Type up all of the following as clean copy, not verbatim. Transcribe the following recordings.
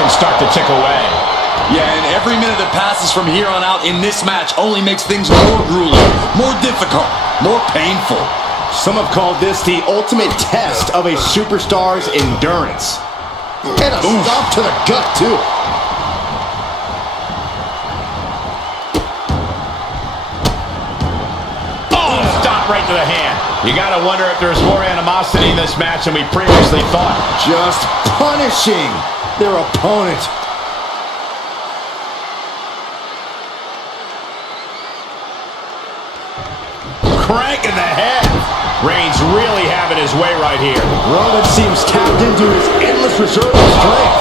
seconds start to tick away. Yeah, and every minute that passes from here on out in this match only makes things more grueling, more difficult, more painful. Some have called this the ultimate test of a superstar's endurance. And a stomp to the gut, too. Oh, stop right to the hand. You got to wonder if there's more animosity in this match than we previously thought. Just punishing their opponent. Cranking the head. Reigns really having his way right here. Roman seems tapped into his endless reserve of strength.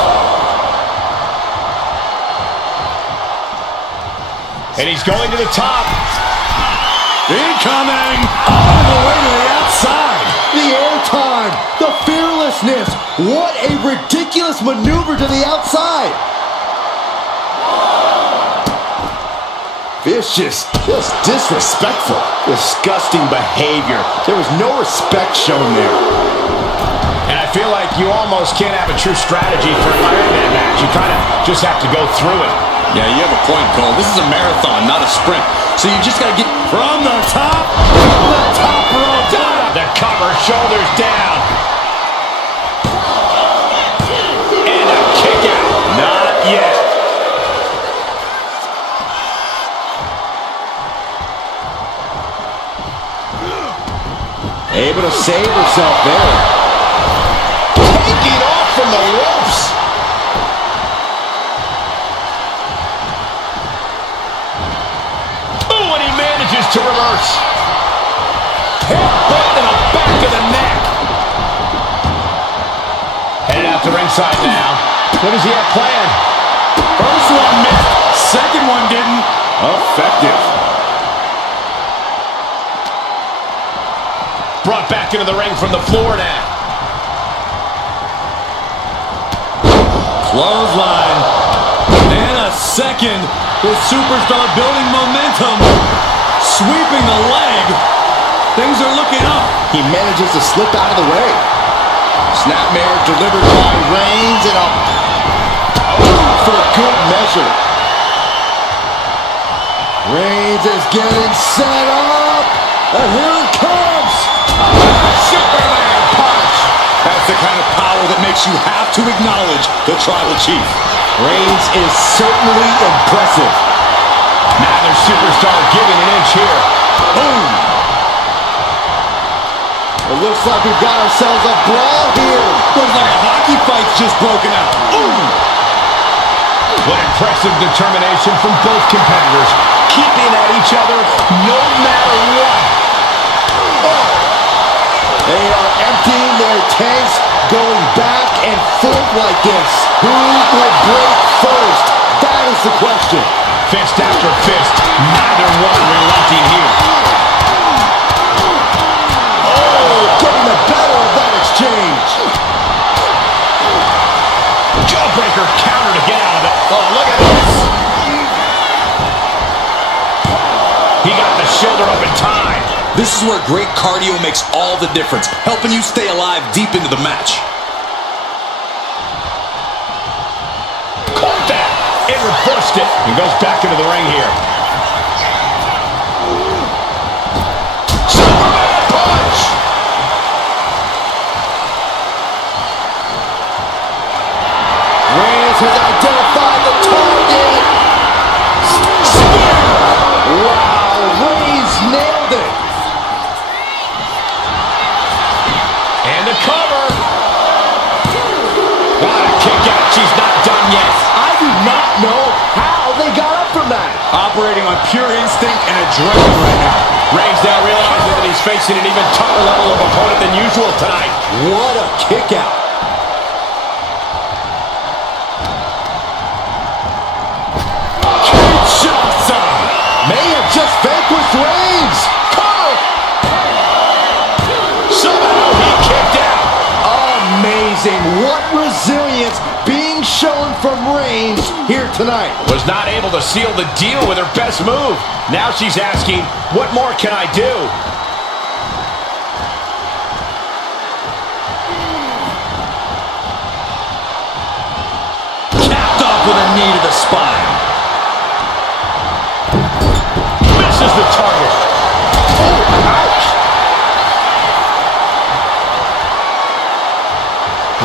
And he's going to the top. Incoming! All the way to the outside! The airtime, the fearlessness. What a ridiculous maneuver to the outside. Vicious, just disrespectful. Disgusting behavior. There was no respect shown there. And I feel like you almost can't have a true strategy for an Iron Man match. You kind of just have to go through it. Yeah, you have a point, Cole. This is a marathon, not a sprint. So you just got to get from the top, rope. The cover, shoulders down. And a kick out. Not yet. Able to save herself there. Taking off from the ropes. Oh, and he manages to reverse. Headbutt to the back of the neck. Headed out to ringside now. What does he have planned? First one missed, second one didn't. Effective. Brought back into the ring from the floor now. Clothesline. And a second. The superstar building momentum. Sweeping the leg. Things are looking up. He manages to slip out of the way. Snapmare delivered by Reigns and a for good measure. Reigns is getting set up. And here it comes. Superman punch. That's the kind of power that makes you have to acknowledge the tribal chief. Reigns is certainly impressive. Neither superstar giving an inch here. Boom. It looks like we've got ourselves a brawl here. Looks like a hockey fight's just broken out. Ooh. What impressive determination from both competitors, keeping at each other no matter what. Oh. They are emptying their tanks, going back and forth like this. Who will break first? That is the question. Fist after fist, neither one relenting here. Oh, getting the better of that exchange. Jawbreaker counter to get out of it. Oh, look at this. He got the shoulder up in time. This is where great cardio makes all the difference, helping you stay alive deep into the match. Caught that and reversed it and goes back into the ring here. Superman punch! Reigns has identified the target. Wow, Reigns nailed it. And the cover. What a kick out. She's not done yet. I do not know how they got up from that. Operating on pure instinct and adrenaline right now. Reigns now realizing that he's facing an even tougher level of opponent than usual tonight. What a kick out. Kinshasa May have just vanquished Reigns. Cover. Somehow he kicked out. Amazing. What resilience being shown from Reigns here tonight. Was not able to seal the deal with her best move. Now she's asking, what more can I do? off with a knee to the spine. Misses the target. Oh, ouch.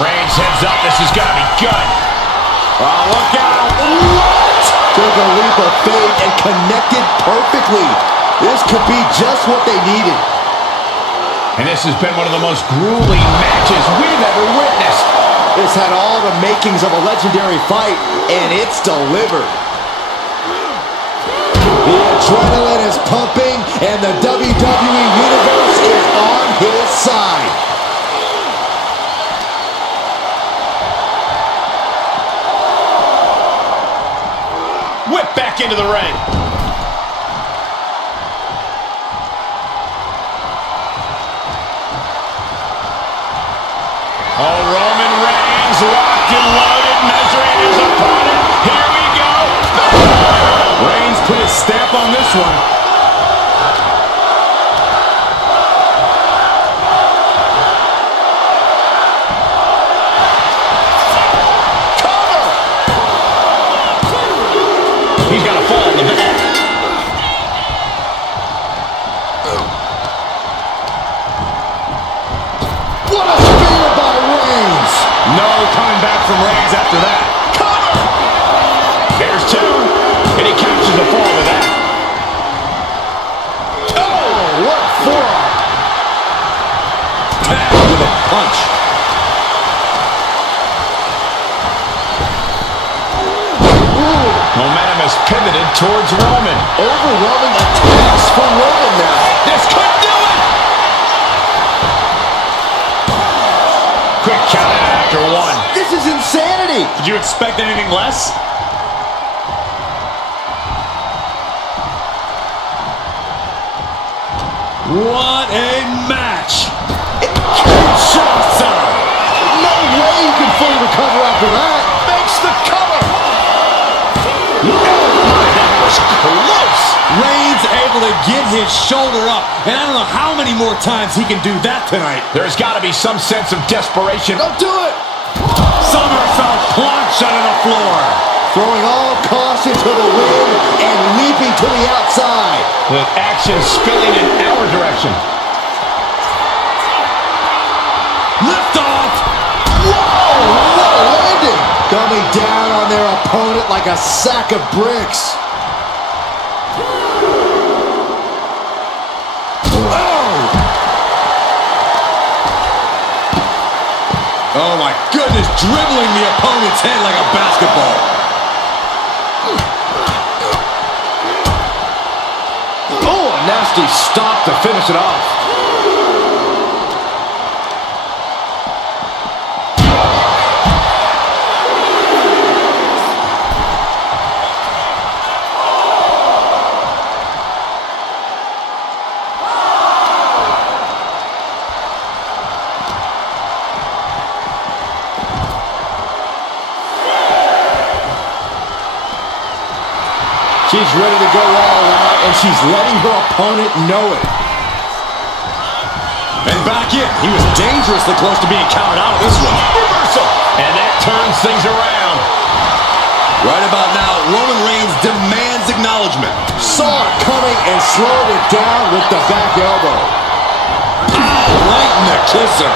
Reigns heads up. This has got to be good. Oh, look out. What? Took a leap of faith and connected perfectly. This could be just what they needed. And this has been one of the most grueling matches we've ever witnessed. This had all the makings of a legendary fight, and it's delivered. The adrenaline is pumping, and the WWE Universe is on his side. Whip back into the ring. Oh, Roman Reigns locked and loaded, measuring his opponent. Here we go. Reigns put his stamp on this one. Cover. He's got a fall in the back. What a spear by Reigns! No coming back from Reigns after that. Cover! There's two, and he captures the fall with that. Oh, what a forearm! Tag with a punch. Momentum has pivoted towards Roman. Overwhelming attacks for Roman now. This could do it! Quick count out after one. This is insanity! Did you expect anything less? What a match! Kinshasa! No way you can fully recover after that! Makes the cover! Oh my, that was close! Reigns able to get his shoulder up, and I don't know how many more times he can do that tonight. There's got to be some sense of desperation. Don't do it! Somersault plunge onto the floor. Throwing all caution to the wind and leaping to the outside. The action spilling in our direction. Lift off. Whoa! What a landing! Coming down on their opponent like a sack of bricks. Oh my goodness, dribbling the opponent's head like a basketball. Oh, a nasty stop to finish it off. She's ready to go all out, and she's letting her opponent know it. And back in. He was dangerously close to being counted out of this one. Reversal! And that turns things around. Right about now, Roman Reigns demands acknowledgement. Saw it coming and slowed it down with the back elbow. Right in the kisser.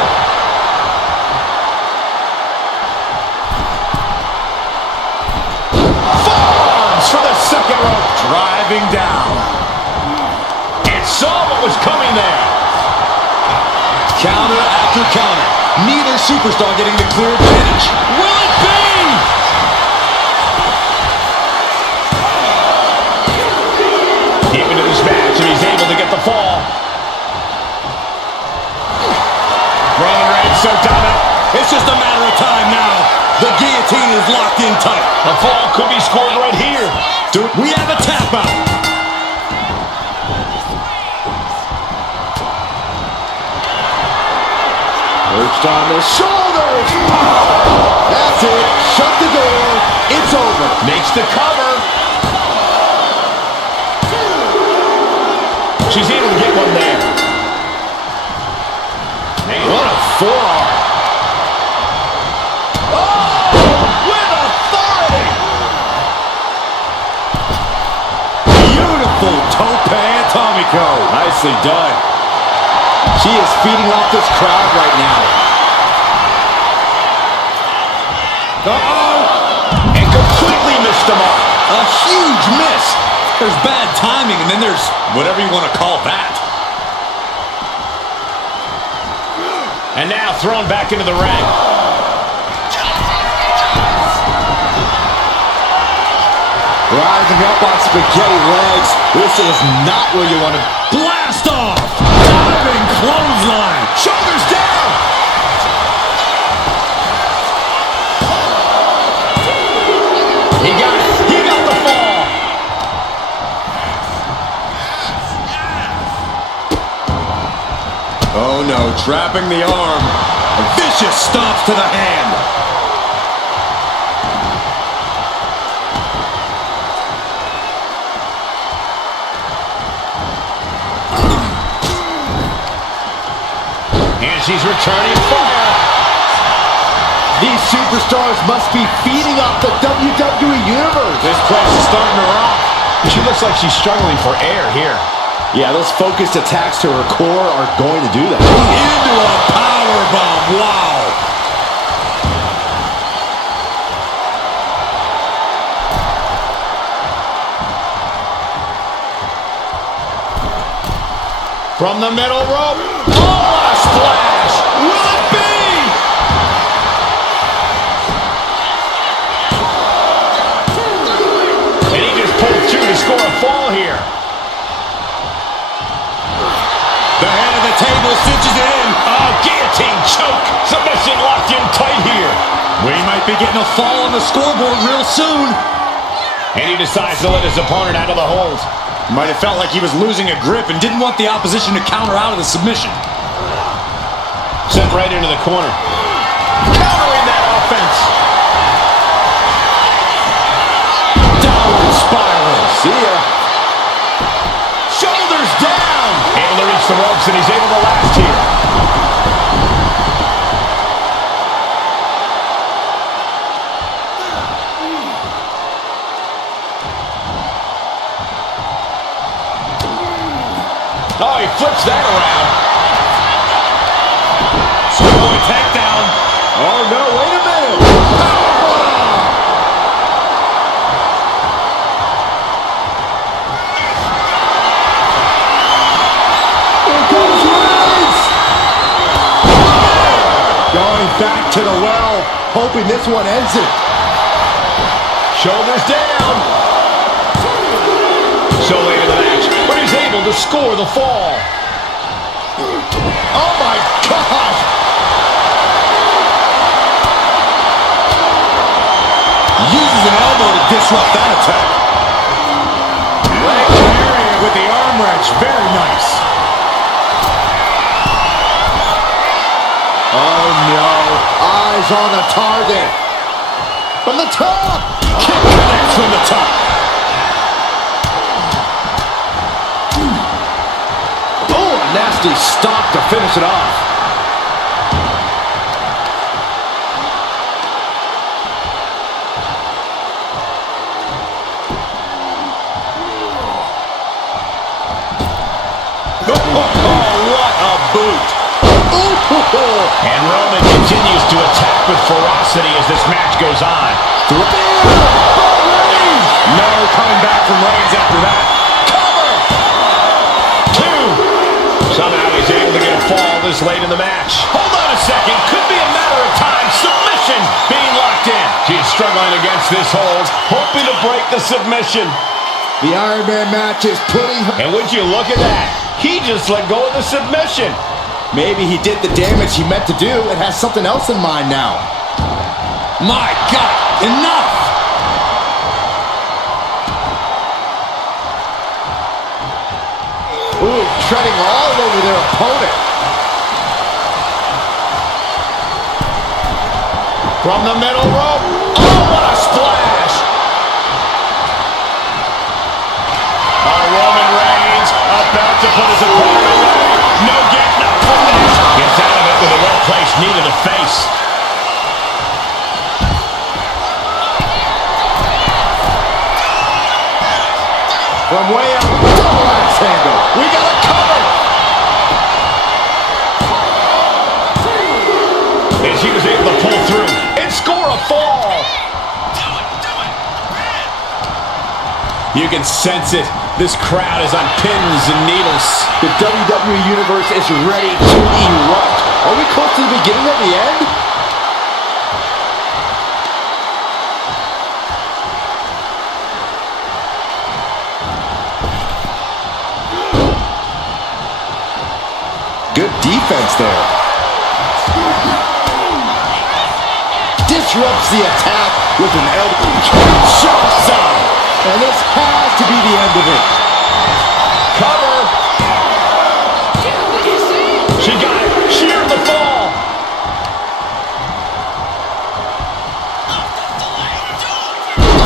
For the second rope. Driving down. And saw what was coming there. Counter after counter. Neither superstar getting the clear advantage. Will it be? Deep into this match, and he's able to get the fall. Roman Reigns so dominant. It's just a matter of time now. The guillotine is locked in tight. The fall could be scored right here. We have a tap out. Perched on the shoulders. That's it. Shut the door. It's over. Makes the cover. She's able to get one there. What a forearm. Oh, with authority. go. Nicely done. She is feeding off this crowd right now. Uh-oh. And completely missed the mark. A huge miss. There's bad timing, and then there's whatever you want to call that. And now thrown back into the ring. Rising up on spaghetti legs. This is not where you want to... Blast off! Diving clothesline! Shoulders down. He got it. He got the fall. Oh no, trapping the arm. A vicious stomps to the hand. And she's returning fire. These superstars must be feeding off the WWE Universe. This place is starting to rock. She looks like she's struggling for air here. Yeah, those focused attacks to her core are going to do that. Into a powerbomb. Wow. From the middle rope. Oh, what a splash. Will it be? And he just pulled through to score a fall here. The head of the table cinches it in. Oh, guillotine choke. Submission locked in tight here. We might be getting a fall on the scoreboard real soon. And he decides to let his opponent out of the hold. Might have felt like he was losing a grip and didn't want the opposition to counter out of the submission. Sent right into the corner. Countering that offense. Downward spiral. See ya. Shoulders down. Able to reach the ropes, and he's able to last here. Oh, he flips that around. Schoolboy takedown. Oh, no, wait a minute. Here comes Reigns. Going back to the well, hoping this one ends it. Shoulders down. So late in the match, but he's able to score the fall. Oh, my God. Uses an elbow to disrupt that attack. Carrying it with the arm wrench. Very nice. Oh, no. Eyes on the target. From the top. Kick connects from the top. Oh, nasty stop to finish it off. What a boot. And Roman continues to attack with ferocity as this match goes on. No coming back from Reigns after that. Somehow he's able to get a fall this late in the match. Hold on a second. Could be a matter of time. Submission being locked in. She's struggling against this hold, hoping to break the submission. The Iron Man match is putting... And would you look at that? He just let go of the submission. Maybe he did the damage he meant to do and has something else in mind now. My God, enough! Ooh, treading all over their opponent. From the middle rope. Oh, what a splash. Roman Reigns about to put his opponent away. No getting up from this. Gets out of it with a well-placed knee to the face. From way up. Double axe handle. We got a cover. And she was able to pull through and score a fall. You can sense it. This crowd is on pins and needles. The WWE Universe is ready to erupt. Are we close to the beginning of the end? Good defense there. Disrupts the attack with an elbow. Shot. And this has to be the end of it. Cover. She got it. Sheared the fall.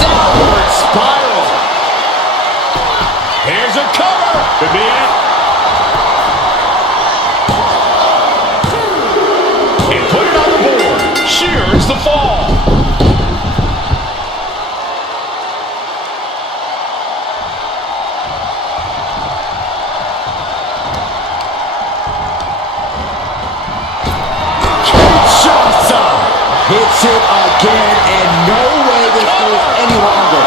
Downward spiral. Here's a cover. Could be it. And put it on the board. Shears the fall. Hits it again, and no way this goes any longer.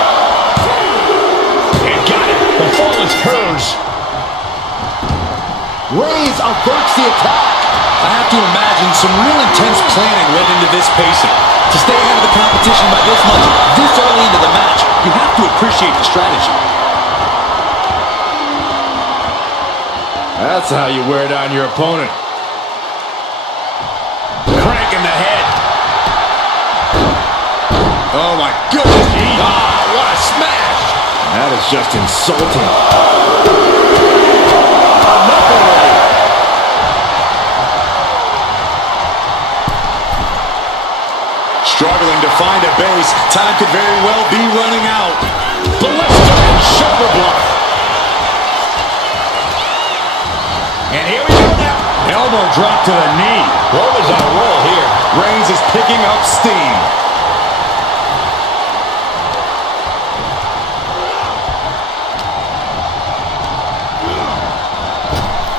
And got it. The fall is hers. Reigns averts the attack. I have to imagine some real intense planning went into this pacing. To stay ahead of the competition by this much, this early into the match, you have to appreciate the strategy. That's how you wear down your opponent. Cranking the head. Oh my goodness. Ah, what a smash. That is just insulting. Enough already. Struggling to find a base. Time could very well be running out. Blistering shoulder block. And here we go now. Elbow drop to the knee. Roman's on a roll here. Reigns is picking up steam.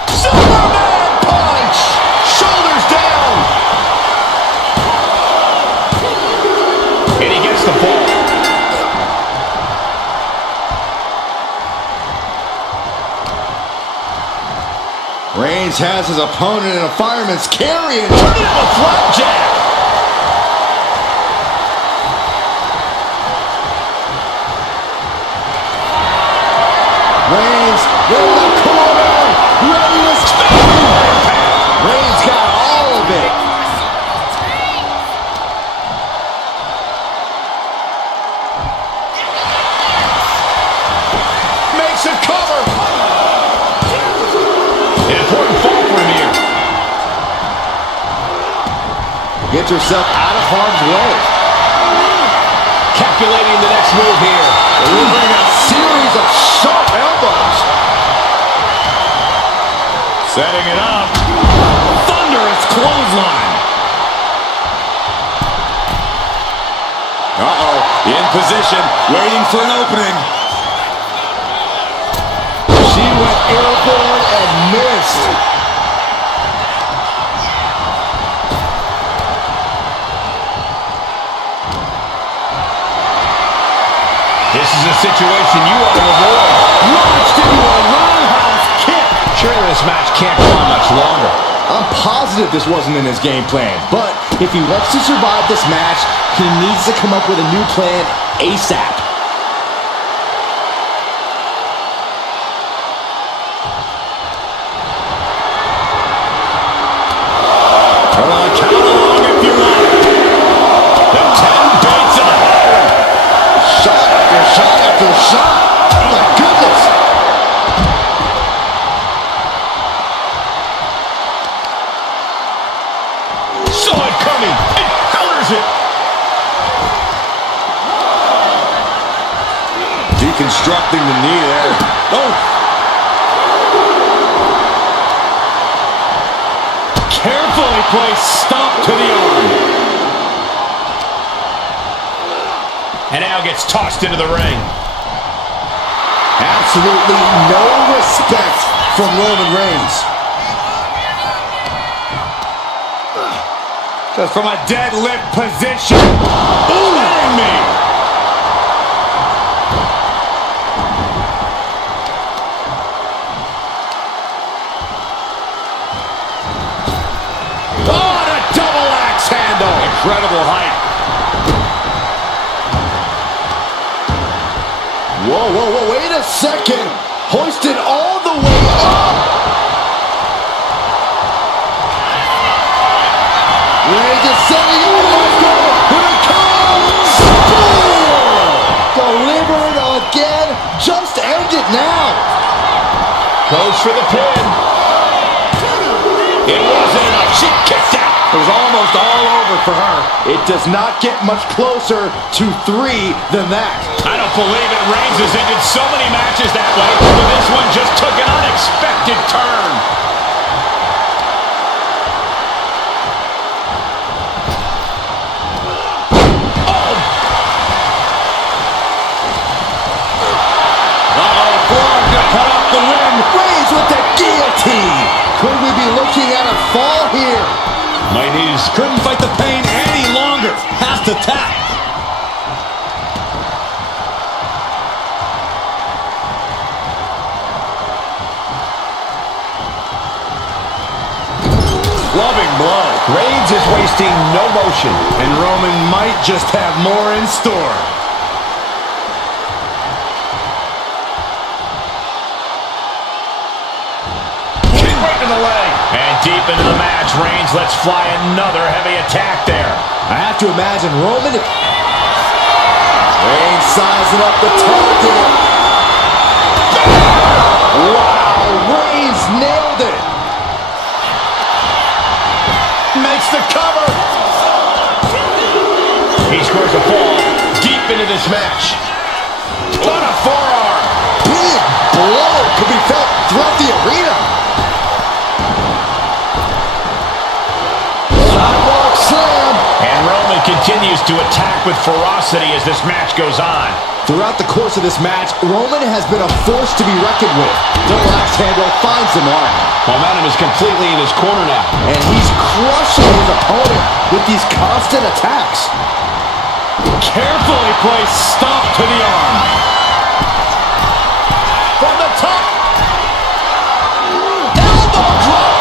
Superman punch. Shoulders down. And he gets the ball. Reigns has his opponent in a fireman's carry and Turn it into a flapjack. Reigns in the corner. Ready to spin. Reigns got all of it. Makes a cover. An important fall for him here. Gets herself out of harm's way. Calculating the next move here. Delivering a series of sharp elbows. Setting it up. Thunderous clothesline. Uh-oh. In position. Waiting for an opening. She went airborne and missed. This is a situation you want to avoid. Launched into a roundhouse kick. Surely this match can't go on much longer. I'm positive this wasn't in his game plan, but if he wants to survive this match, he needs to come up with a new plan ASAP. Come on, count along if you want. The 10 baits in a hole. Shot after shot after shot. Oh my goodness. Saw it coming. It counters it. Deconstructing the knee there. Oh! Carefully placed stomp to the arm. And now gets tossed into the ring. Absolutely no respect from Roman Reigns. Just from a deadlift position. Kidding me. Oh, and a double axe handle. Incredible height. Whoa, whoa, whoa, wait a second. Hoisted all the way up. Reigns is setting up. Let's go. Here it comes. Boom. Delivered again. Just end it now. Goes for the pin. It wasn't enough. She kicked out. It was almost all over for her. It does not get much closer to 3 than that. I don't believe it. Reigns has ended so many matches that way, but this one just took an unexpected turn. Forearm to cut off the win. Reigns with the guillotine. Could we be looking at a fall here? Might need his... Couldn't fight the pain any longer. Has to tap. Loving blow. Reigns is wasting no motion. And Roman might just have more in store. Kick right to the leg. And deep into the match, Reigns lets fly another heavy attack there. I have to imagine Roman. Reigns sizing up the target. Wow, Reigns nailed it. Makes the cover. He scores a fall deep into this match. What a forearm. Big blow could be felt throughout the arena. Sidewalk slam. And Roman continues to attack with ferocity as this match goes on. Throughout the course of this match, Roman has been a force to be reckoned with. Double axe handle finds the mark. Momentum is completely in his corner now. And he's crushing his opponent with these constant attacks. Carefully placed stomp to the arm. From the top. Elbow drop.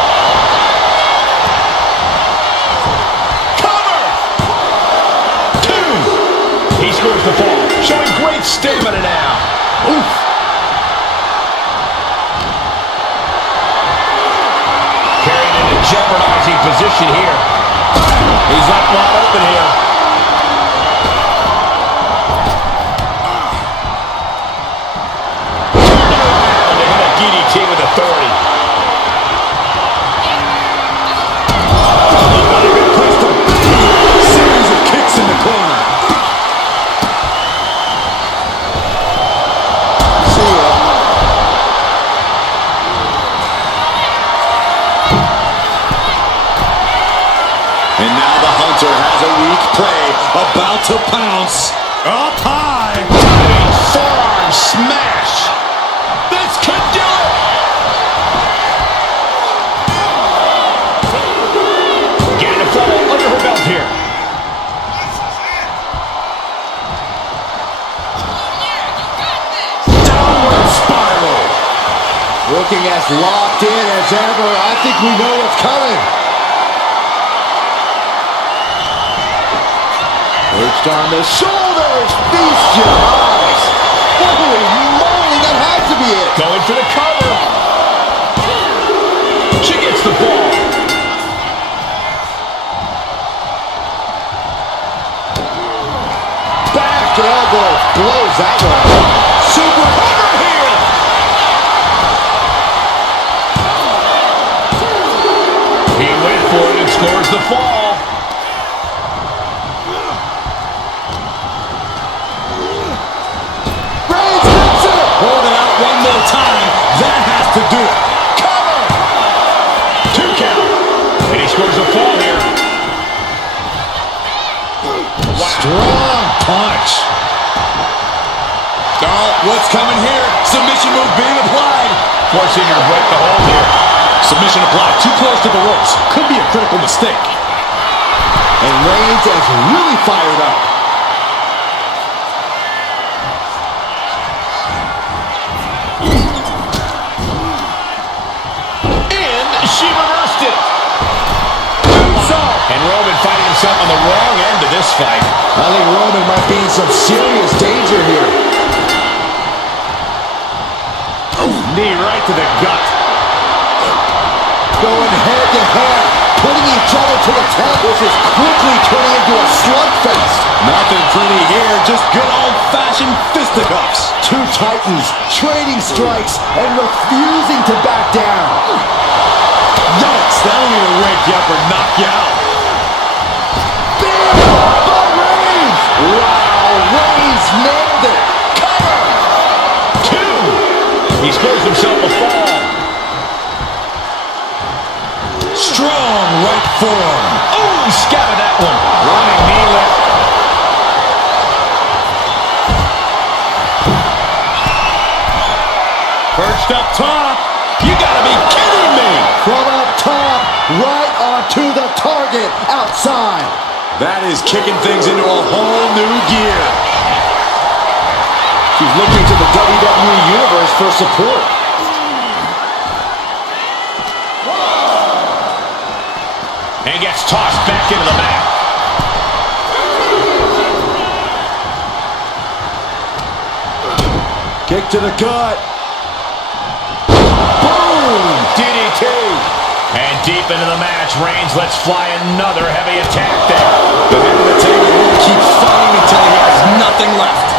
Cover. 2. He scores the fall, showing great stamina now. Oof. Carried into jeopardizing position here. He's left wide open here. DDT with authority. Not a good place to be. Series of kicks in the corner. See ya. And now the Hunter has a weak prey about to pounce. Up high. Diving forearm smash. This could do it. Getting a fall under her belt here. Downward spiral. Looking as locked in as ever. I think we know what's coming. Perched on the shoulders. Feast your eyes. Holy moly, that had to be it. Going for the cover. She gets the ball. Back elbow blows that one. Super cover here. He went for it and scores the fall. Reigns hits it. Hold it out one more time. That has to do it. Cover. 2 count. And he scores a fall here. Strong punch. Oh, What's coming here? Submission move being applied. Forcing her to break the hold here. Submission applied. Too close to the ropes. Could be a critical mistake. And Reigns is really fired up. And she reversed it. And Roman fighting himself on the wrong end of this fight. I think Roman might be in some serious danger here. Knee right to the gut. Going head to head, putting each other to the test. This is quickly turning into a slugfest. Nothing pretty here, just good old-fashioned fisticuffs. Two titans trading strikes and refusing to back down. Yikes, that'll either wake you up or knock you out. Bam! By Reigns! Wow, Reigns nailed it. Cover! Two. He scores himself a fall. Strong right forearm. Oh, he scattered that one. Running knee lift. Perched up top. You gotta be kidding me. From up top, right onto the target outside. That is kicking things into a whole new gear. She's looking to the WWE Universe for support. And gets tossed back into the mat. Kick to the gut. Boom! DDT. And deep into the match, Reigns lets fly another heavy attack there. The head of the table will keep fighting until he has nothing left.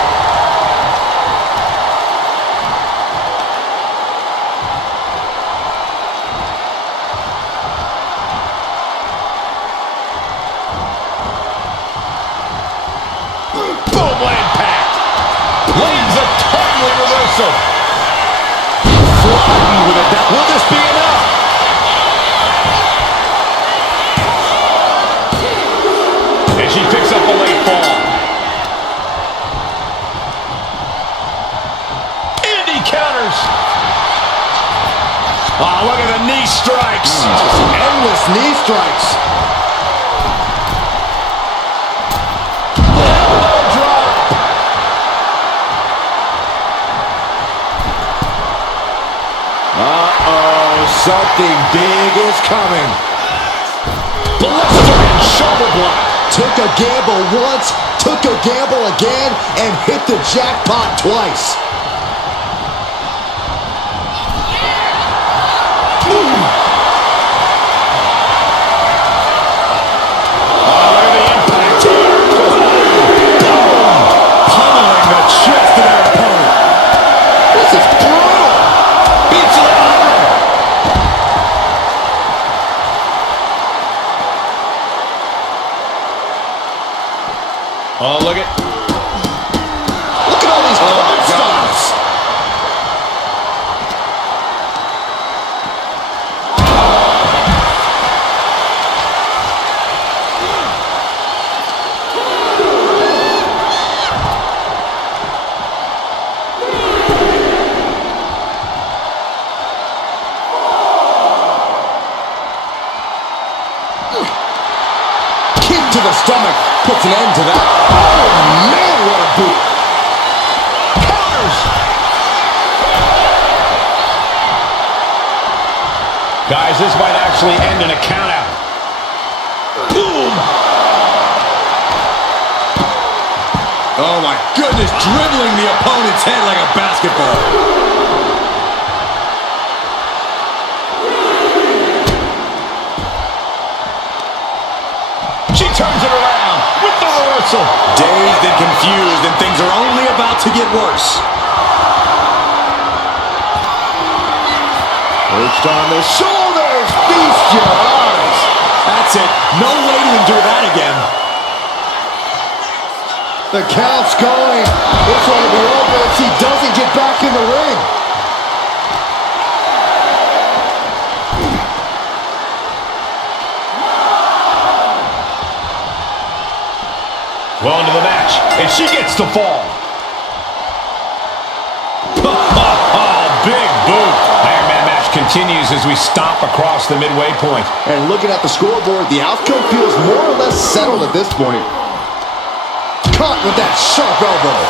Boom, what impact. Lands a timely reversal. Flattened with it. Will this be enough? And she picks up a late fall. And he counters. Oh, look at the knee strikes. Endless knee strikes. Elbow drop. Uh-oh, something big is coming. Blistering shoulder block. Took a gamble once, took a gamble again, and hit the jackpot twice. Pummeling the chest of their opponent. This is brutal. Beats it out. Oh, look at all these hard God. stops. Kick to the stomach puts an end to that. Oh, man, what a boot. counters. Guys, this might actually end in a countout. Boom. Oh my goodness, dribbling the opponent's head like a basketball. She turns it around with the reversal. Dazed and confused, and things are only about to get worse. Perched on the shoulders, feast your eyes. That's it. No way to endure that again. The count's going. This one will be over if she doesn't get back in the ring. Well into the match, and she gets the fall. continues as we stomp across the midway point. And looking at the scoreboard, the outcome feels more or less settled at this point. Caught with that sharp elbow.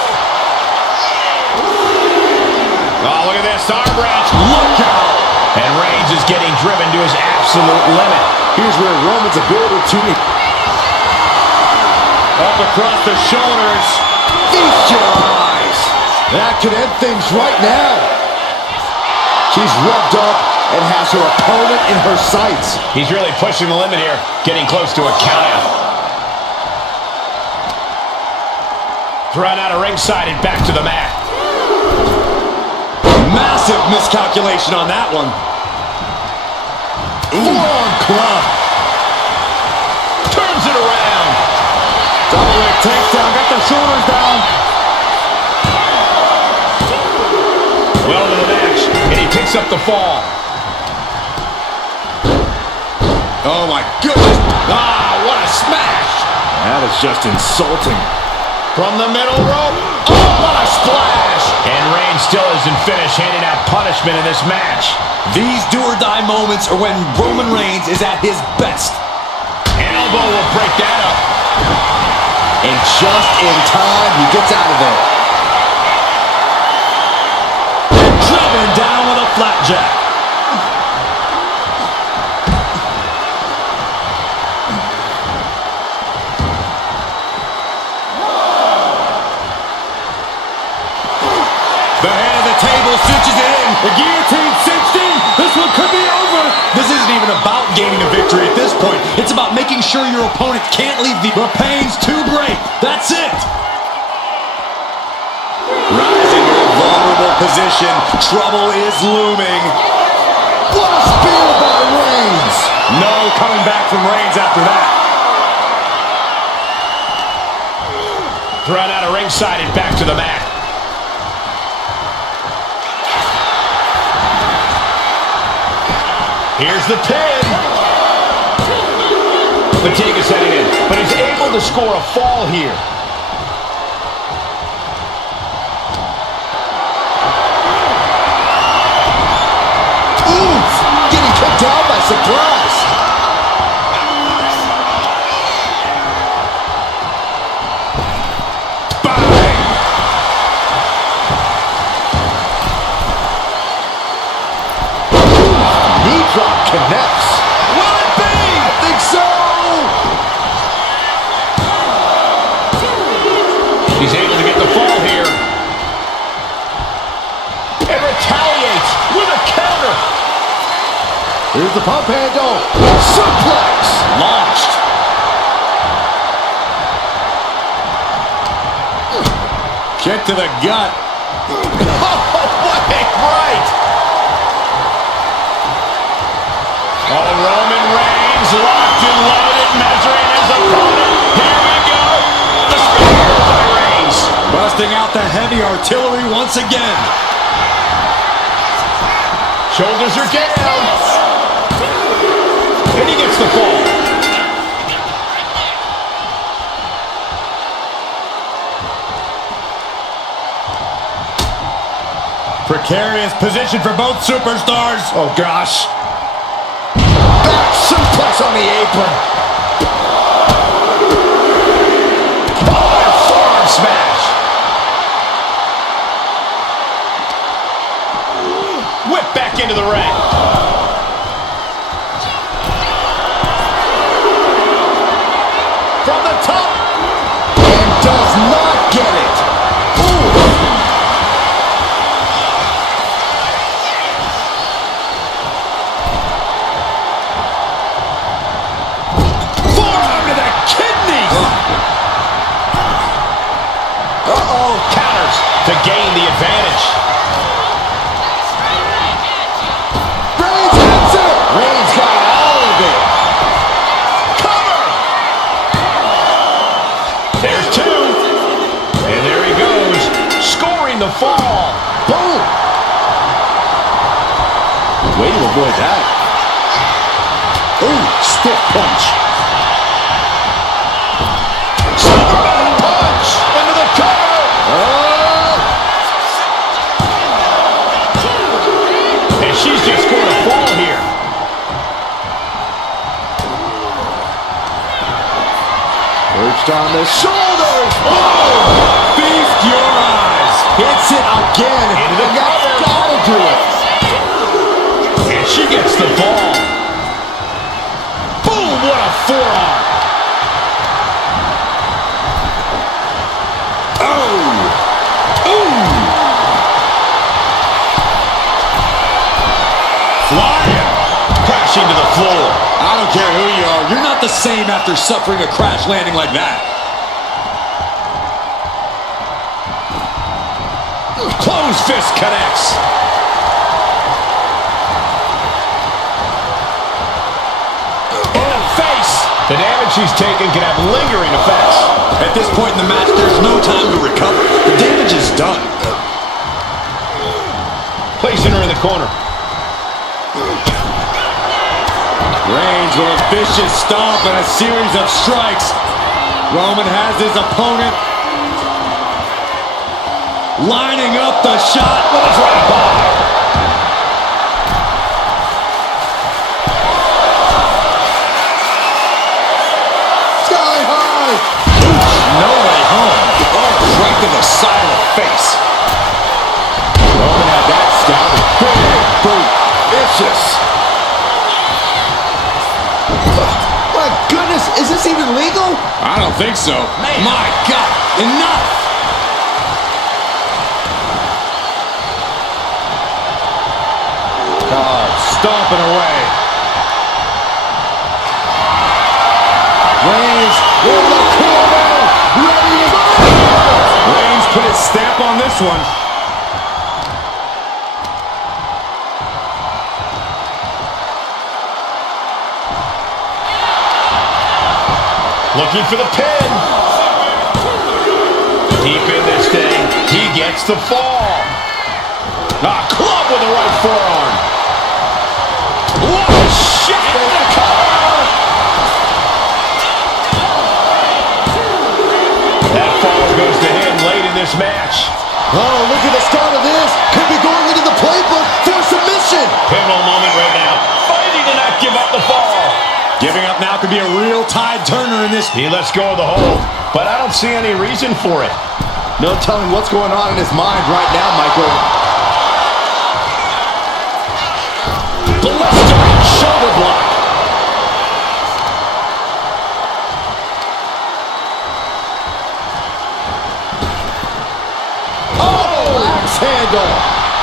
Oh, look at this. Arm wrench. Look out! And Reigns is getting driven to his absolute limit. Here's where Roman's ability to Up across the shoulders. feast your eyes. That could end things right now. She's rubbed up and has her opponent in her sights. He's really pushing the limit here, getting close to a countout. Thrown out of ringside and back to the mat. Massive miscalculation on that one. Forearm club. Turns it around. Double leg takedown, got the shoulders down. Well into the match, and he picks up the fall. Oh my goodness. Ah, what a smash. That is just insulting. From the middle rope. Oh, what a splash. And Reigns still isn't finished handing out punishment in this match. These do-or-die moments are when Roman Reigns is at his best. Elbow will break that up. And just in time, he gets out of there. Driven down with a flapjack. The head of the table cinches it in. The guillotine cinched in. This one could be over. This isn't even about gaining a victory at this point. It's about making sure your opponent can't leave the pain's too great. That's it. Rising to a vulnerable position. Trouble is looming. What a spear by Reigns. No coming back from Reigns after that. Thrown out of ringside and back to the mat. Here's the pin. Fatigue's heading in, but he's able to score a fall here. Oof! Getting kicked out by surprise. Bang! Knee drop connects. Will it be? I think so. He's able to get the fall here. And retaliates with a counter. Here's the pump handle. Suplex. Launched. Kick to the gut. Oh, wait, right. Oh, Roman Reigns locked and loaded, measuring his opponent. Here we go. The spear by Reigns. Busting out the heavy artillery once again. Shoulders are down. And he gets the fall. Precarious position for both superstars. Oh, gosh. Back suplex on the apron. Oh, and a forearm smash. Whip back into the ring. From the top. And does not get it. Ooh. Forearm to the kidneys. Uh-oh. Counters to gain the advantage. Reigns hits it. Reigns got all of it. Cover. There's two. And there he goes, scoring the fall. Boom. Way to avoid that. Ooh, stiff punch. Superman punch into the cover. Oh. And she's just scored a Focused on the shoulders. Oh! Feast your eyes. Hits it again. Into the And that's cover. gotta do it. And she gets the ball. Boom, what a forearm. Flying. Crashing to the floor. I don't care who you are. You're not the same after suffering a crash landing like that. Closed fist connects. In the face. The damage she's taken can have lingering effects. At this point in the match, there's no time to recover. The damage is done. Placing her in the corner. Reigns with a vicious stomp and a series of strikes. Roman has his opponent lining up the shot. Well, that's right by. Sky high. No way home. Oh, right to the side of the face. Roman had that scouted. Big boot. Vicious. My goodness, is this even legal? I don't think so. My God, enough! Stomping away. Reigns in the corner. Ready to go. Reigns put his stamp on this one. Looking for the pin. Deep in this thing. He gets the fall. A club with the right forearm. What a shot in the cover. That fall goes to him late in this match. Oh, look at the start of this. Could be going into the playbook for submission. Pivotal moment right now. Fighting to not give up the fall. Giving up now could be a real tide turner in this. He lets go of the hold, but I don't see any reason for it. No telling what's going on in his mind right now, Michael. Blistering shoulder block. Oh, axe handle.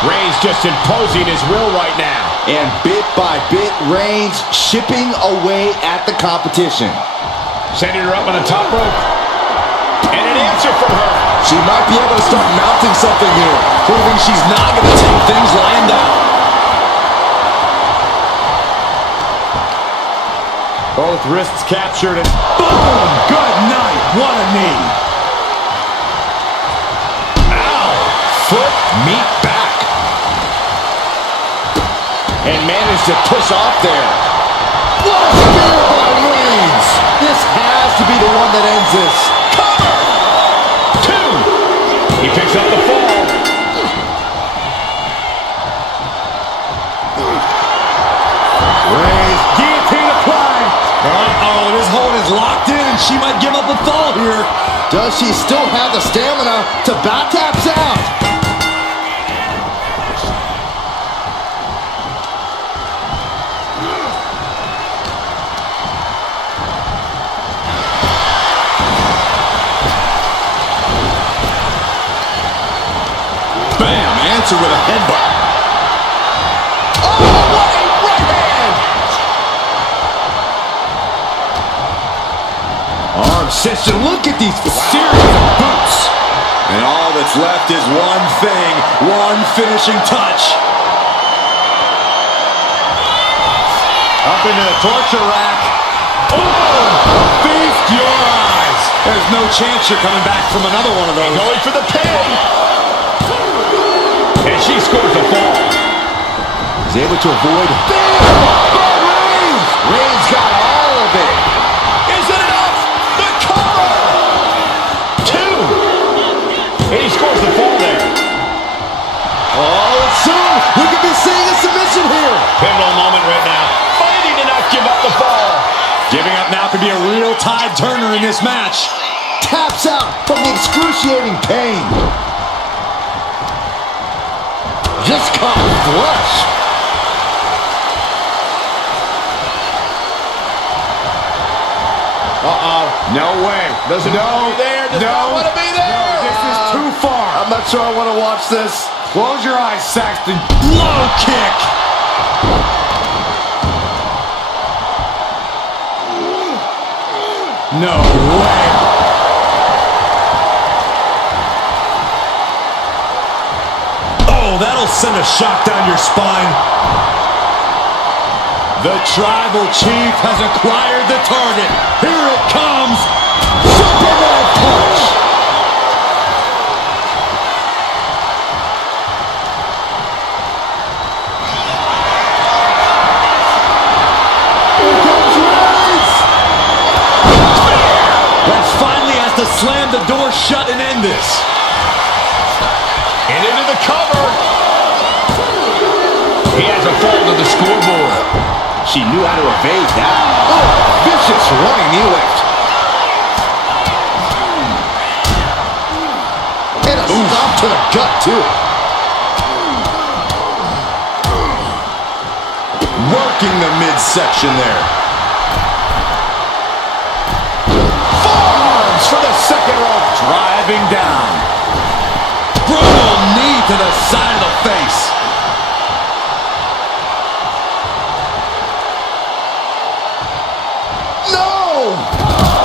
Reigns just imposing his will right now. And bit by bit, Reigns chipping away at the competition. Sending her up on the top rope. And an answer from her. She might be able to start mounting something here. Proving she's not going to take things lying down. Both wrists captured and boom! Good night. What a knee. Ow! Foot meet back. And managed to push off there. What a spear by Reigns! This has to be the one that ends this. Cover! Two! He picks up the fall. Reigns, Guillotine applied. Uh-oh, this hold is locked in and she might give up the fall here. does she still have the stamina to bat taps out? Bam, answer with a headbutt. Oh, what a right hand! Arm cinched. Look at these series of boots. And all that's left is one thing, one finishing touch. Up into the torture rack. Oh! Feast your eyes. There's no chance you're coming back from another one of those. Going for the pin. And she scores the fall. He's able to avoid. Reigns! Reigns got all of it. Is it enough? The cover! Two! And he scores the fall there. Oh, and soon we could be seeing a submission here. Pivotal moment right now. Fighting to not give up the fall. Giving up now could be a real tide turner in this match. taps out from the excruciating pain. Just caught flush. No way. Doesn't want to be there. Does not want to be there. No, this is too far. I'm not sure I want to watch this. Close your eyes, Saxton. Low kick. No way. Oh, that'll send a shock down your spine. The tribal chief has acquired the target. Here it comes. Superman punch. Here comes Reigns. That finally has to slam the door shut and end this. And into the cover. He has a fall to the scoreboard. She knew how to evade that. Oh, vicious running knee lift. And a stop to the gut, too. Working the midsection there. Forearms for the second rope. Driving down. Brutal knee to the side of the face. No!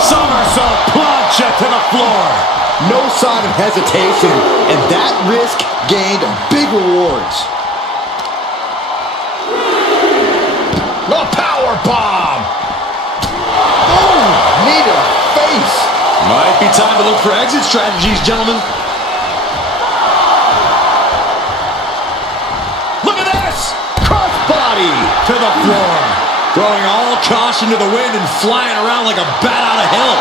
Somersault plancha to the floor. No sign of hesitation, and that risk gained big rewards. A power bomb. Oh, knee to the face. Might be time to look for exit strategies, gentlemen. Look at this. Crossbody. To the floor. Throwing all caution to the wind and flying around like a bat out of hell.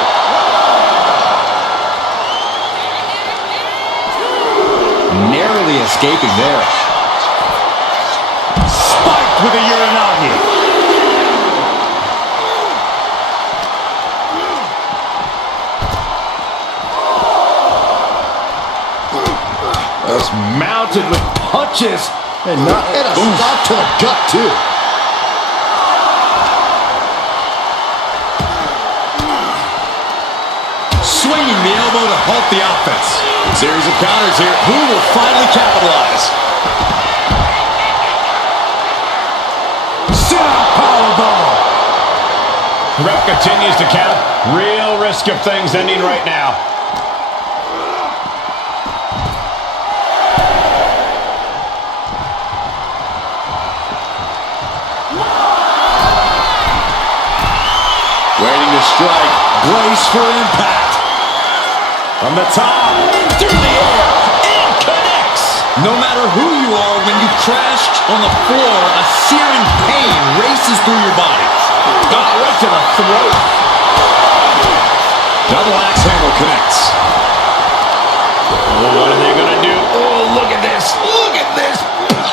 Narrowly escaping there. Spiked with a Uranagi. Just mounted with punches. And a stop to the gut, too. Swinging the elbow to halt the offense. Series of counters here. Who will finally capitalize? Sit-out powerbomb. Ref continues to count. Real risk of things ending right now. Waiting to strike. Brace for impact. From the top. Through the air. And connects. No matter who you are, when you crash on the floor, a searing pain races through your body. Right to the throat. Double axe handle connects. Oh, what are they going to do? Oh, look at this. Look at this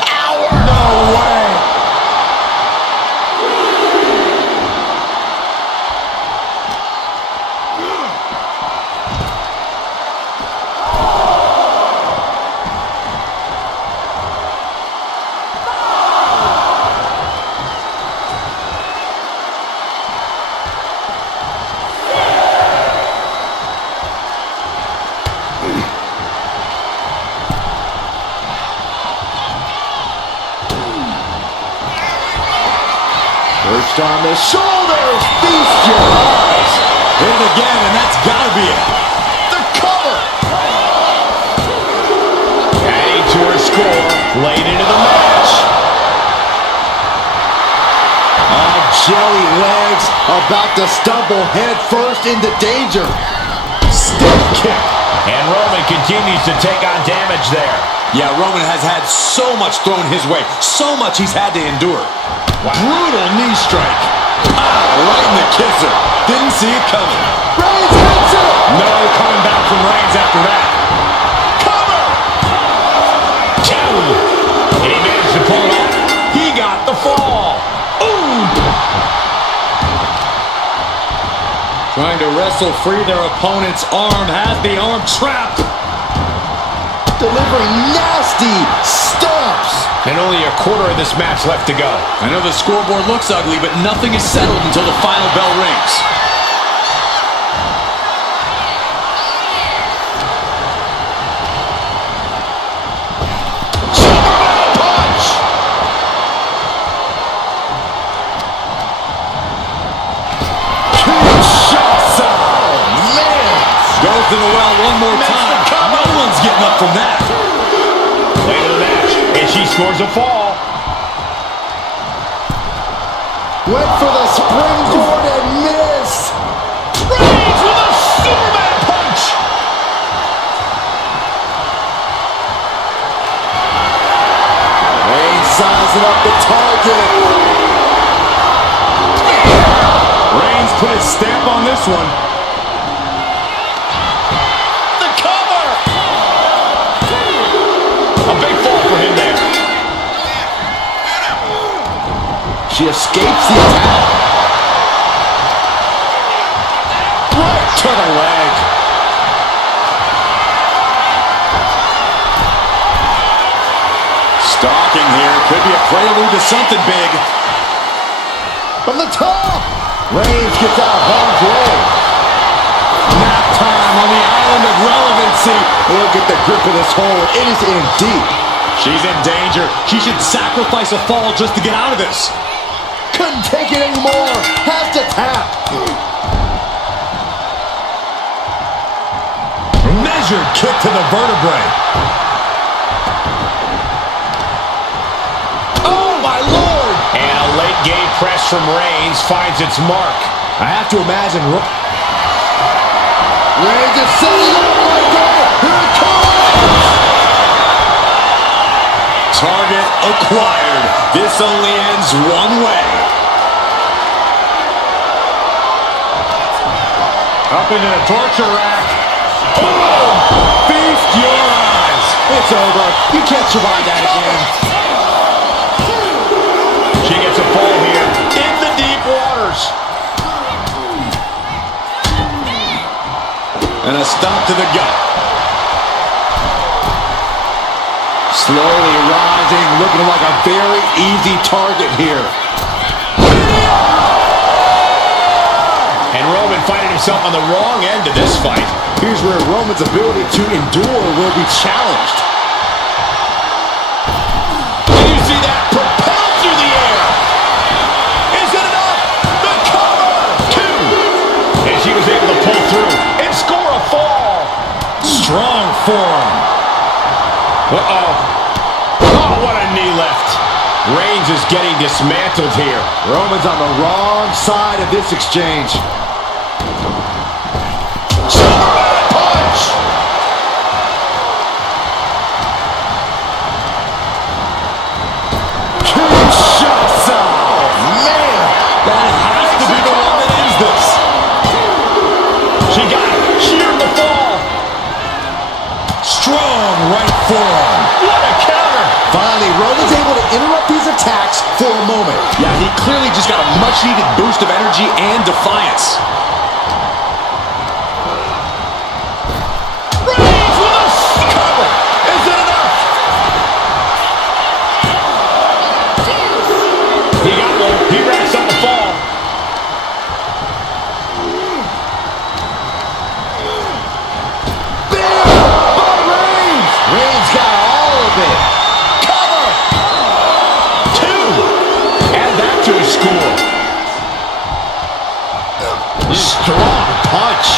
power. No way. Perched on the shoulders. Feast your eyes. Hit it again, and that's got to be it. The cover. Adding to her score. Late into the match. Jelly legs about to stumble head first into danger. Stiff kick. And Roman continues to take on damage there. Yeah, Roman has had so much thrown his way. So much he's had to endure. Wow. Brutal knee strike. Right in the kisser. Didn't see it coming. Reigns hits it. No coming back from Reigns after that. Cover. Two. And he managed to pull it off. He got the fall. Ooh. Trying Trying to wrestle free their opponent's arm. Has the arm trapped. Delivering nasty stomps. And only a quarter of this match left to go. I know the scoreboard looks ugly, but nothing is settled until the final bell rings. Goes to the well one more time. No one's getting up from that. Later in the match, and she scores a fall. Went for the springboard and missed. Reigns with a Superman punch. Reigns sizing up the target. Reigns put his stamp on this one. She escapes the attack. Right to the leg. Stalking here. Could be a prelude to something big. From the top. Reigns gets out of harm's way. Nap time on the island of relevancy. Look at the grip of this hold. It is in deep. She's in danger. She should sacrifice a fall just to get out of this. Couldn't take it anymore. Has to tap. Measured kick to the vertebrae. Oh, my Lord. And a late game press from Reigns finds its mark. I have to imagine. Reigns is setting up right there. Here it comes. Target acquired. This only ends one way. Up into the torture rack. Boom! Feast your eyes. It's over. You can't survive that again. She gets a fall here in the deep waters. And a stomp to the gut. Slowly rising, looking like a very easy target here. And Roman finding himself on the wrong end of this fight. Here's where Roman's ability to endure will be challenged. Did you see that? Propelled through the air. Is it enough? The cover. Two. And she was able to pull through and score a fall. Strong forearm. Uh-oh. Oh, what a knee lift. Reigns is getting dismantled here. Roman's on the wrong side of this exchange. Superman punch. Kinshasa. Man, That has to be the one that ends this. She got it. Sheared the fall. Strong right forearm. What a counter. finally, Roman's able to interrupt these attacks for a moment. Yeah, he clearly just got a much-needed boost of energy and defiance. Reigns with a cover. Is it enough? He got one. He wraps up the fall. Reigns got all of it. Cover. Two. Add that to his score. Strong punch.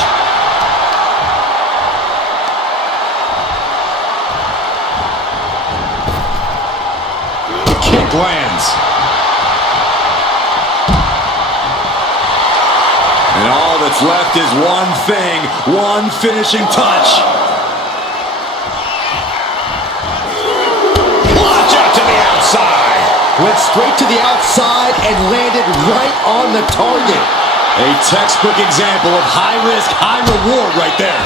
Kick lands. And all that's left is one thing, one finishing touch. Launch out to the outside. Went straight to the outside and landed right on the target. A textbook example of high risk, high reward right there.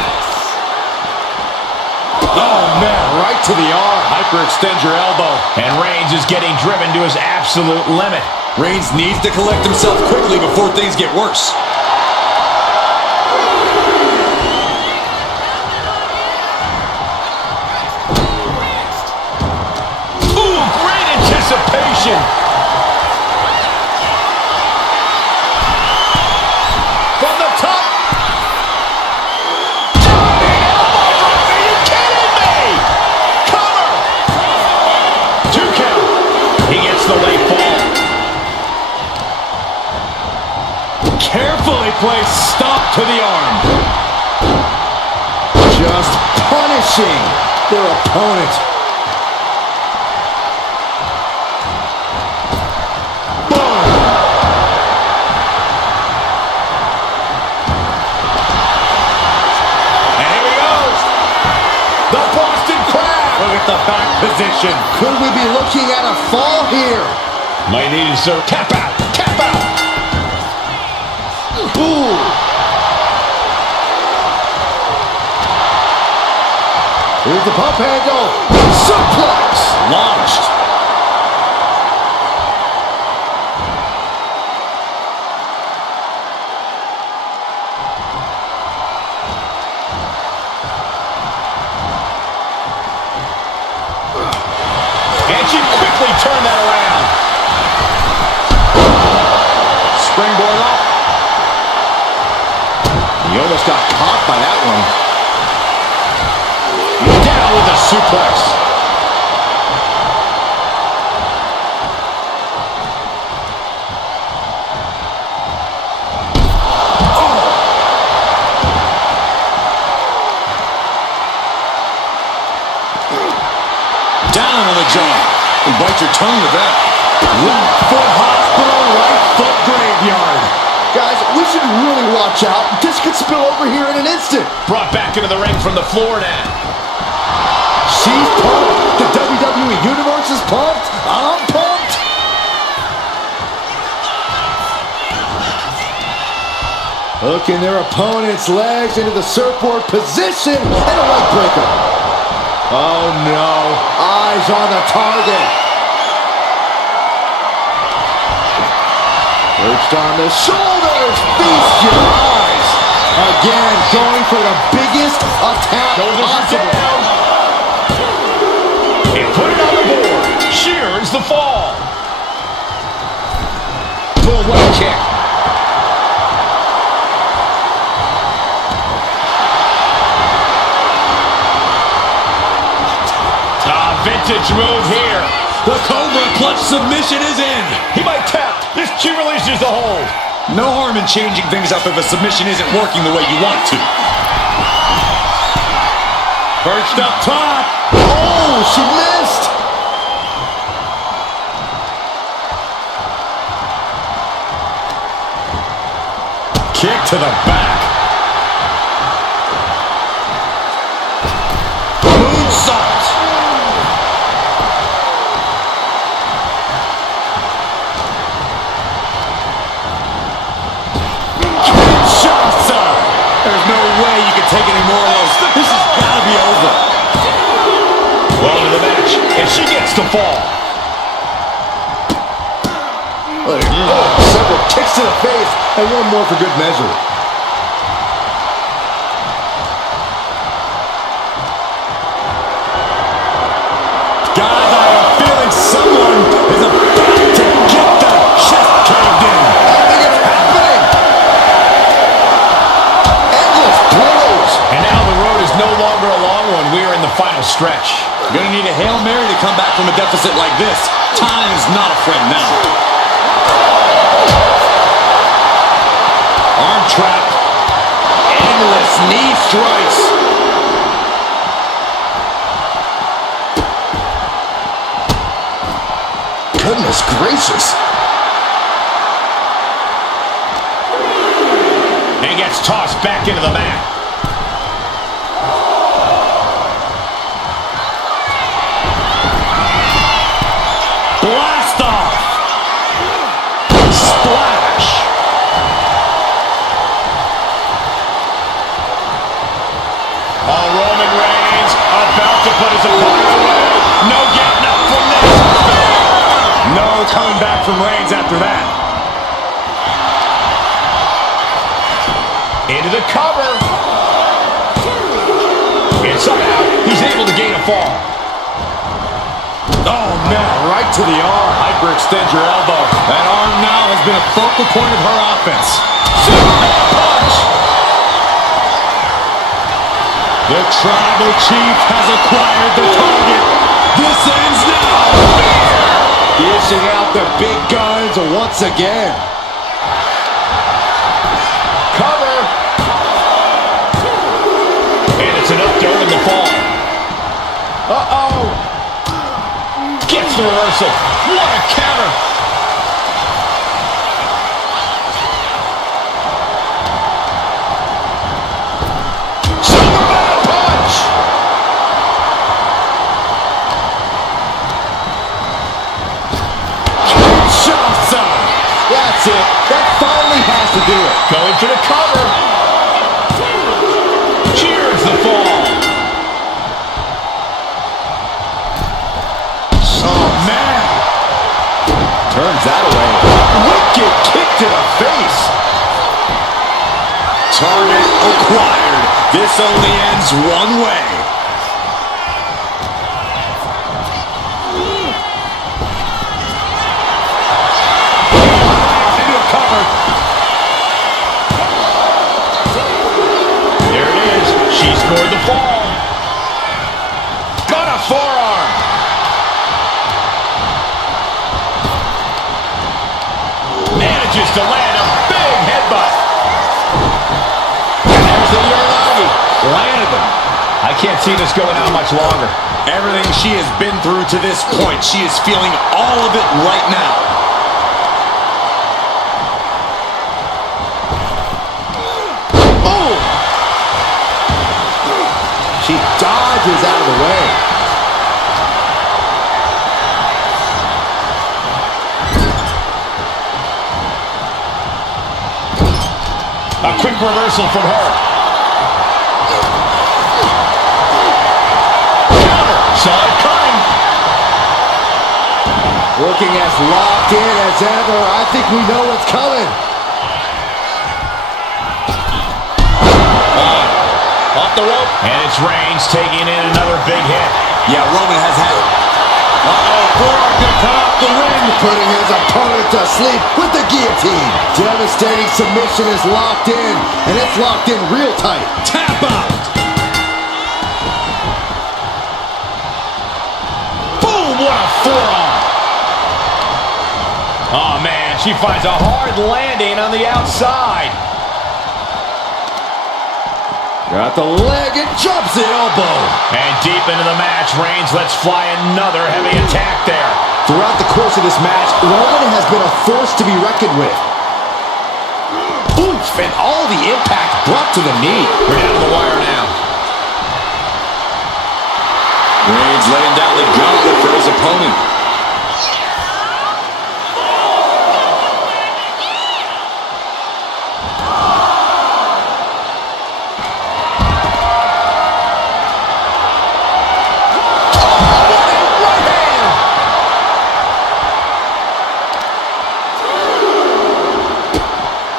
Oh, man, right to the arm. Hyperextend your elbow. And Reigns is getting driven to his absolute limit. Reigns needs to collect himself quickly before things get worse. anticipation. From the top. Turning elbow drop. Are you kidding me? Cover. 2 count. He gets the late fall. Carefully placed stop to the arm. Just punishing their opponent. Boom. And here he goes. The Boston Crab. Look at the back position. Could we be looking at a fall here? Might need to serve. Tap out. Tap out. Ooh. Here's the pump handle. Suplex. Launched. And she quickly turned that around. Springboard up. He almost got caught by that one. Down with a suplex. Down on the jaw. And bite your tongue with that. Left foot hospital, right foot graveyard. Guys, we should really watch out. This could spill over here in an instant. Brought back into the ring from the floor now. She's pumped. The WWE Universe is pumped. I'm pumped. Hooking their opponent's legs into the surfboard position and a leg breaker. Oh no. Eyes on the target. Perched on the shoulders. Feast your eyes. Again, going for the biggest attack possible. And put it on the board. She earns the fall. Boom, what a kick. Vintage move here. The Cobra clutch submission is in. He might tap. This she releases the hold. No harm in changing things up if a submission isn't working the way you want to. Perched up top. Oh, she missed. Kick to the back. Moonsault. Kinshasa. There's no way you can take any more of those. This has got to be over. Well into the match, and she gets the fall. Several kicks to the face, and one more for good measure. Guys, I have a feeling someone is about to get the chest caved in. I think it's happening. Endless blows. And now the road is no longer a long one. We are in the final stretch. Gonna need a Hail Mary to come back from a deficit like this. Time's not a friend now. Arm trap. Endless knee strikes. Goodness gracious. And gets tossed back into the mat. Blast off. Splash. Oh, Roman Reigns about to put his opponent away. No getting up from this. No coming back from Reigns after that. Into the cover. And somehow he's able to gain a fall. Oh, man, right to the arm. Hyperextend your elbow. That arm now has been a focal point of her offense. Superman punch. The Tribal Chief has acquired the target. This ends now. Dishing out the big guns once again. Cover. And it's enough to earn the fall. Uh-oh. Gets the reversal. What a counter. Superman punch. Kinshasa. That's it. That finally has to do it. Going for the cover. Cheers the fall. Oh, man. Turns that away. Wicked kick to the face. Target acquired. This only ends one way. Into a cover. There it is. She scored the fall. Got a forearm. Manages to land a big headbutt. And there's the Uranagi. Landed them. I can't see this going on much longer. Everything she has been through to this point, she is feeling all of it right now. Boom! She dodges out of the way. A quick reversal from her. Counter. Saw it coming. Looking as locked in as ever. I think we know what's coming. Off the rope. And it's Reigns taking in another big hit. Yeah, Roman has had it. Uh-oh, forearm gonna cut off the ring. Putting his opponent to sleep with the guillotine. Devastating submission is locked in, and it's locked in real tight. Tap out. Boom, what a forearm. Oh, man, she finds a hard landing on the outside. Got the leg and jumps the elbow. And deep into the match, Reigns lets fly another heavy attack there. Throughout the course of this match, Roman has been a force to be reckoned with. Oof, and all the impact brought to the knee. We're down to the wire now. Reigns laying down the gauntlet for his opponent.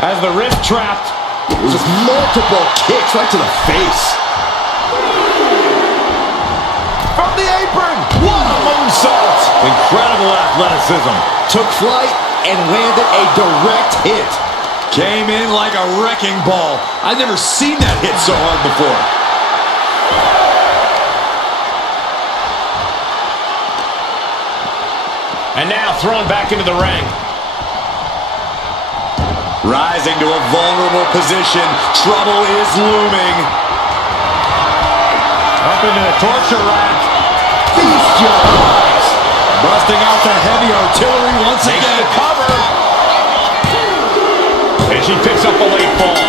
As the wrist trapped. Just multiple kicks right to the face. From the apron. What a moonsault. Incredible athleticism. Took flight and landed a direct hit. Came in like a wrecking ball. I've never seen that hit so hard before. And now thrown back into the ring. Rising to a vulnerable position. Trouble is looming. Up into the torture rack. Feast your eyes. Busting out the heavy artillery once Makes again. the cover. And she picks up a late fall.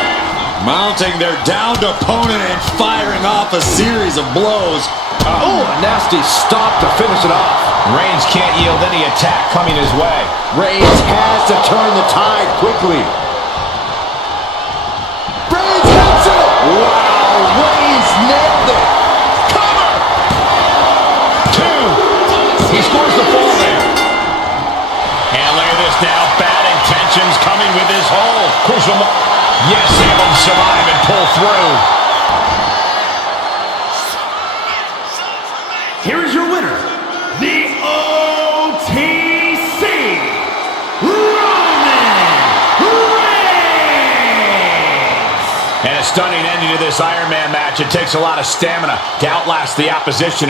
Mounting their downed opponent and firing off a series of blows. Oh, a nasty stop to finish it off. Reigns can't yield any attack coming his way. Reigns has to turn the tide quickly. Reigns hits it! Wow, Reigns nailed it! Cover! Two. He scores the fall there. And look at this now. Bad intentions coming with his hold. Yes, able to survive and pull through. Here is your winner, the stunning ending to this Iron Man match. It takes a lot of stamina to outlast the opposition.